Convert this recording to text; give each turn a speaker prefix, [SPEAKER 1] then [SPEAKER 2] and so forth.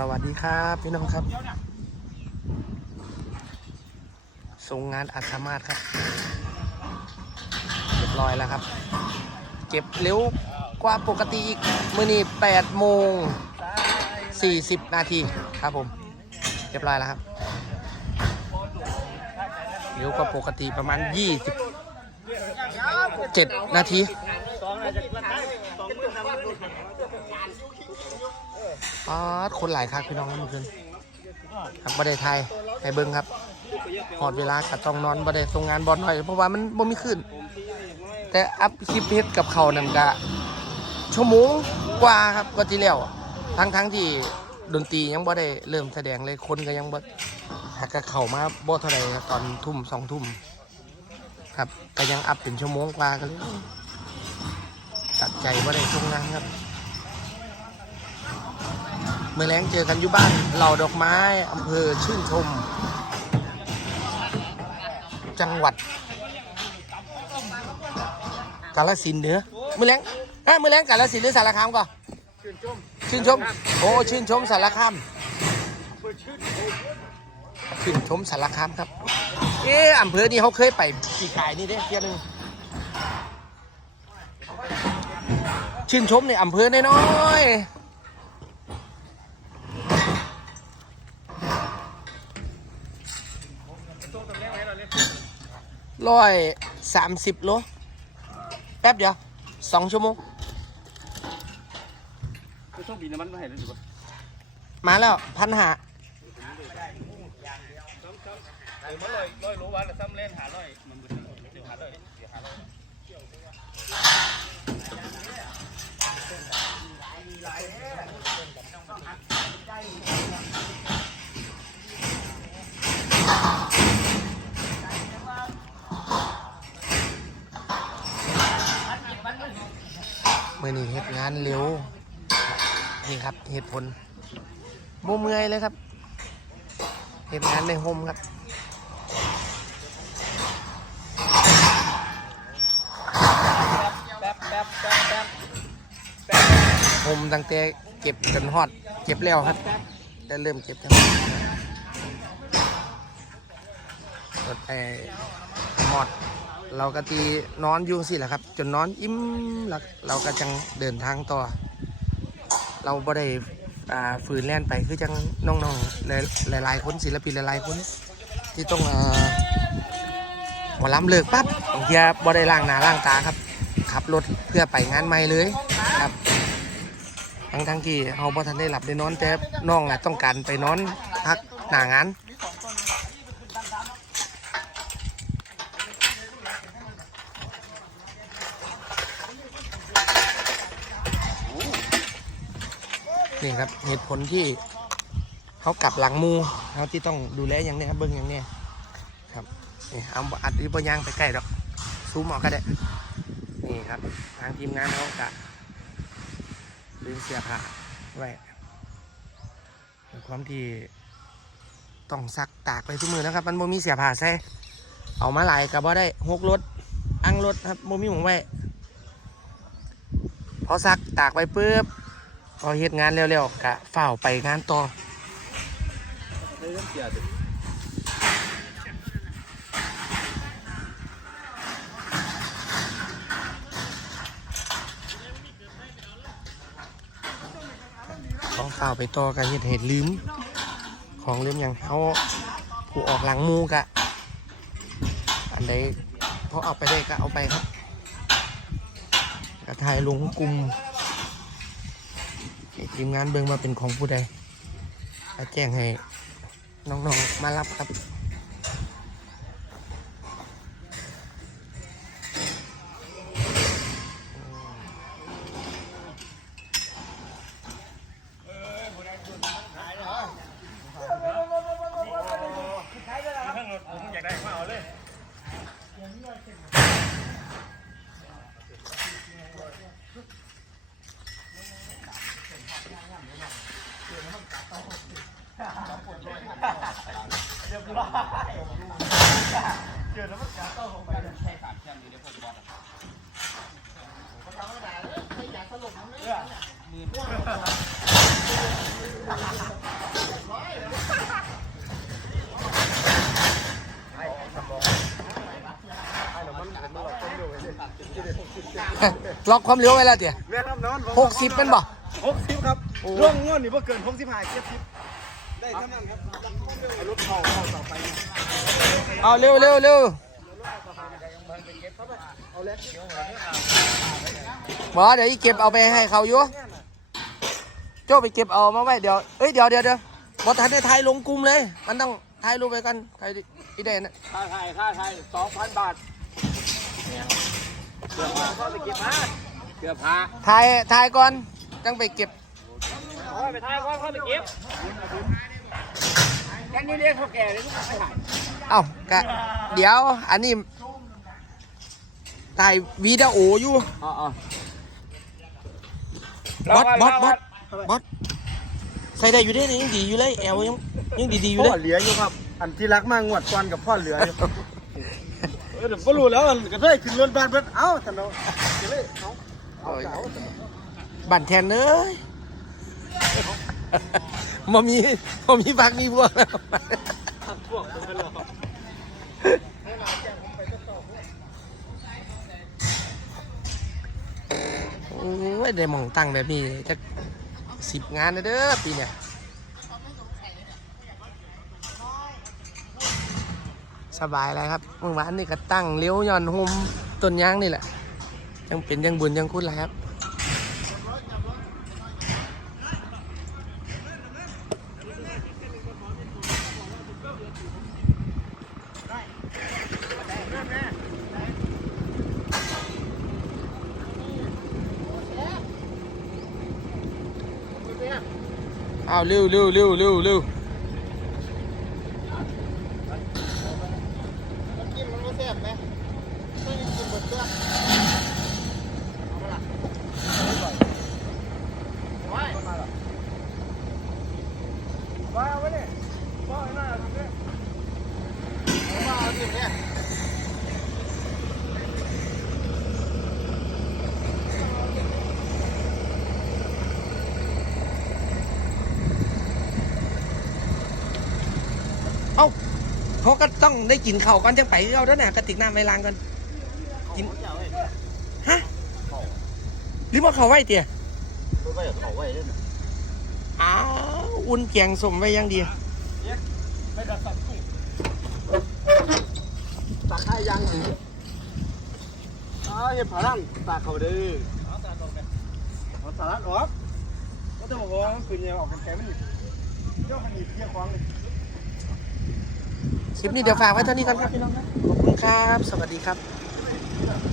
[SPEAKER 1] สวัสดีครับพี่น้องครับส่งงานอัตมาศครับเรียบร้อยแล้วครับ เก็บเร็วกว่าปกติอีกมื่อนี้8โมง 40 นาทีครับผม เรียบร้อยแล้วครับเร็วกว่าปกติประมาณ 27 นาที อ๋อคนหลายครับพี่น้องครับเมื่อคืนครับบัไดไทยให้เบิ้งครับหอดเวลากัต้องนอนบัไดส่งงานบอลหน่อย เพราะว่ามันบ่มีขึ้น แต่อัพคลิปเฮ็ดกับเขานั่นกะชั่วโมงกว่าครับกว่าที่แล้วทั้งทั้งๆที่ดนตรียังบ่ได้เริ่มแสดงเลยคนก็ยังบ่หักกับเขามาบ่เท่าไรตอนทุ่มสองทุ่มครับก็ยังอัพเป็นชั่วโมงกว่ากันเลยตัดใจบ่ได้ส่งงานครับ เมื่อแรงเจอกันอยู่บ้านเหล่าดอกไม้อำเภอชื่นชม จังหวัด กาลสินธุ์เนื้อเมื่อแรงฮะเมื่อแรงกาลสินหรือสารคามก่อนชื่นชมโอ้ชื่นชมสารคามชื่นชมสารคามครับ เอออำเภอนี้เขาเคยไปปีกายนี่เด้เที่ยวหนึงชื่นชมในอำเภอน้อยๆ ร้อยสามสิบโล แป๊บเดียวสองชั่วโมง
[SPEAKER 2] คือโชคดีนะมันไม่เห็นเลยถูกป่ะ
[SPEAKER 1] มาแล้วพันหา
[SPEAKER 2] ออมันลอยลอยรู้ว่าซ้ำเล่นหาลอยมันบึ้เดี๋ยวหาลอยหาลอย
[SPEAKER 1] อ นี้เหตุงานเร็ว นี่ครับเหตุผลโมเมื่อยเลยครับเหตุงานในโฮมครับโฮมตั้งแต่เก็บจนฮอด เก็บแล้วครับได้เริ่มเก็บกันรถไอ้หมอด เราก็ตีนอนอยู่สิแหละครับ จนนอนอิ่มแล้วเราก็จังเดินทางต่อ เราบ่ได้ฝืนแล่นไปคือจังน้องๆหลายหลายๆคนศิลปินหลายๆคนที่ต้องเอ่อหมอลำเลิกปั๊บบางทีบ่ได้ล้างหน้าล้างตาครับขับรถเพื่อไปงานใหม่เลยครับทั้งทั้งที่เราบ่ทันได้หลับได้นอนแต่น้องอะต้องการไปนอนพักหน้างาน นี่ครับเหตุผลที่เขากลับหลังมูเขาที่ต้องดูแลอย่างนี้ครับเบิ้งอย่างนี้ครับนี่เอาอัดหรือบ่ย่างไปใกล้ดอกซูมออกก็ได้นี่ครับ ทางทีมงานเขากะลืมเสียผ้าไว้ด้วยความที่ต้องซักตากไปทุกมือนะครับ มันบ่มีเสียผ้าใส่เอามาหลายกับว่าได้หกรถอังรถครับบ่มีหมองไว้พอซักตากไปปุ๊บ พอเฮ็ดงานเร็วๆกะฝ่าวไปงานต่อ
[SPEAKER 2] เฮ้ยเรื่องเสียดิ
[SPEAKER 1] ต้องฝ่าวไปต่อกันเฮ็ดเหตุลืม ของลืมอย่างเขาผู้ออกหลังมูกะ อันใดพอเอาไปได้ก็เอาไปครับกระถ่ายลงกลุ่ม ทีมงานเบิ่งมาเป็นของผู้ใดก็แจ้งให้น้องๆมารับครับ
[SPEAKER 2] อยากได้มาเอาเลย
[SPEAKER 1] เจอแล้วมันจะต้อ
[SPEAKER 3] งลงไปใช่สามแชมป์อยู่ในพว
[SPEAKER 1] ก
[SPEAKER 3] บอลก็ทำได้ไม่อยากสรุปมื่พห้อสมอ
[SPEAKER 1] ล็อกความเร็วไว้ลวไว้
[SPEAKER 3] แล้วเดี๋ยว
[SPEAKER 1] หกสิบเป็นบ่
[SPEAKER 3] หกสิบครับร่วงง่วนนี่เพิ่เกินหกสิบห้าเจ็ดสิบได้ท่านั่งครับ เอารถเข้าเข้าต่อไป
[SPEAKER 1] เอาเร็วเร็วเร็วบอเดี๋ยวอีเก็บเอาไปให้เขาอยู่โจ้ไปเก็บเอามาไว้เดี๋ยวเอ้ยเดี๋ยวเดี๋ยวเดี๋ยวบอทันได้ถ่ายลงกลุ่มเลย มันต้องถ่ายรูปไปกันใครอีเดนน่ะ
[SPEAKER 2] ค่าไทยค่าไทยสองพันบาทเกือบพาเข้าไปเก็บมาเกือบพา
[SPEAKER 1] ถ่ายถ่ายก่อนจังไปเก็บ
[SPEAKER 2] เอาไปถ่ายก่อนเข้าไปเก็บ แค่นี้เรียกเท่าแก่เลยลูกไม่ถ่าย
[SPEAKER 1] เอ้ากะเดี๋ยว อันนี้ถ่ายวีดีโออยู่
[SPEAKER 2] อ๋ออ๋อบ
[SPEAKER 1] อสบอสบอสบอสใส่ได้อยู่ได้นี่ยังดีอยู่เลยแอลยังยังดีๆอยู่
[SPEAKER 3] พ่
[SPEAKER 1] เล
[SPEAKER 3] อยเหลืออยู่ครับ อันที่รักมากงวดก่อนกับพ่อเหลืออยู่เออเดี๋ยวก็รู้แล้วมันก็ได้ขึ้นรถบ้านเพิ่นเอ้าแต่เนาะก็เลยเอ้าเอาเก่าแต่เนาะ
[SPEAKER 1] บันแทนเอ้ย มามีมามีพักมีพวกแล้ว
[SPEAKER 3] พวกเพิ่นรอ
[SPEAKER 1] โอ้ยได้มองตั้งแบบนี้จะสิบงานนะเด้อปีเนี่ยสบายเลยครับเมื่อวานนี่ก็ตั้งเลี้ยวย่อนหุมต้นยางนี่แหละยังเป็นยังบุญยังคุณแหละครับ เอาเร็วเร็วเร็วเร็วเร็ว
[SPEAKER 3] กินมันบ่แซ่บไหมไม่กินหมดตัวว่าไว้เนี่ยว่าไว้หน้าทำเนี่ยว่าเอาดิเนี่ย
[SPEAKER 1] เอ้า เขาก็ต้องได้กินข้าวก่อนจังไปเอาด้วยนะกระติกน้ำไว้ล้างก่อน กิน ฮะ หรือว่าเขาไว้เตี๋ย
[SPEAKER 3] เขาไว้เขาไว้เนี่ย
[SPEAKER 1] อ้าวอุ่นแกงสมไว้อยังดี
[SPEAKER 3] ไม่ได้ตัดกุ้งตักให้ยังหรืออ้าวเห็นผาลังตากเขาดื้อเอาตากออกไปเอาสาระออกก็จะบอกว่ามันเป็นยังออกกันแกมันเจ้ามันหนีเพี้ยควางเลย
[SPEAKER 1] คลิปนี้เดี๋ยวฝากไว้เท่านี้ก่อนครับพี่น้องครับ ขอบคุณครับ สวัสดีครับ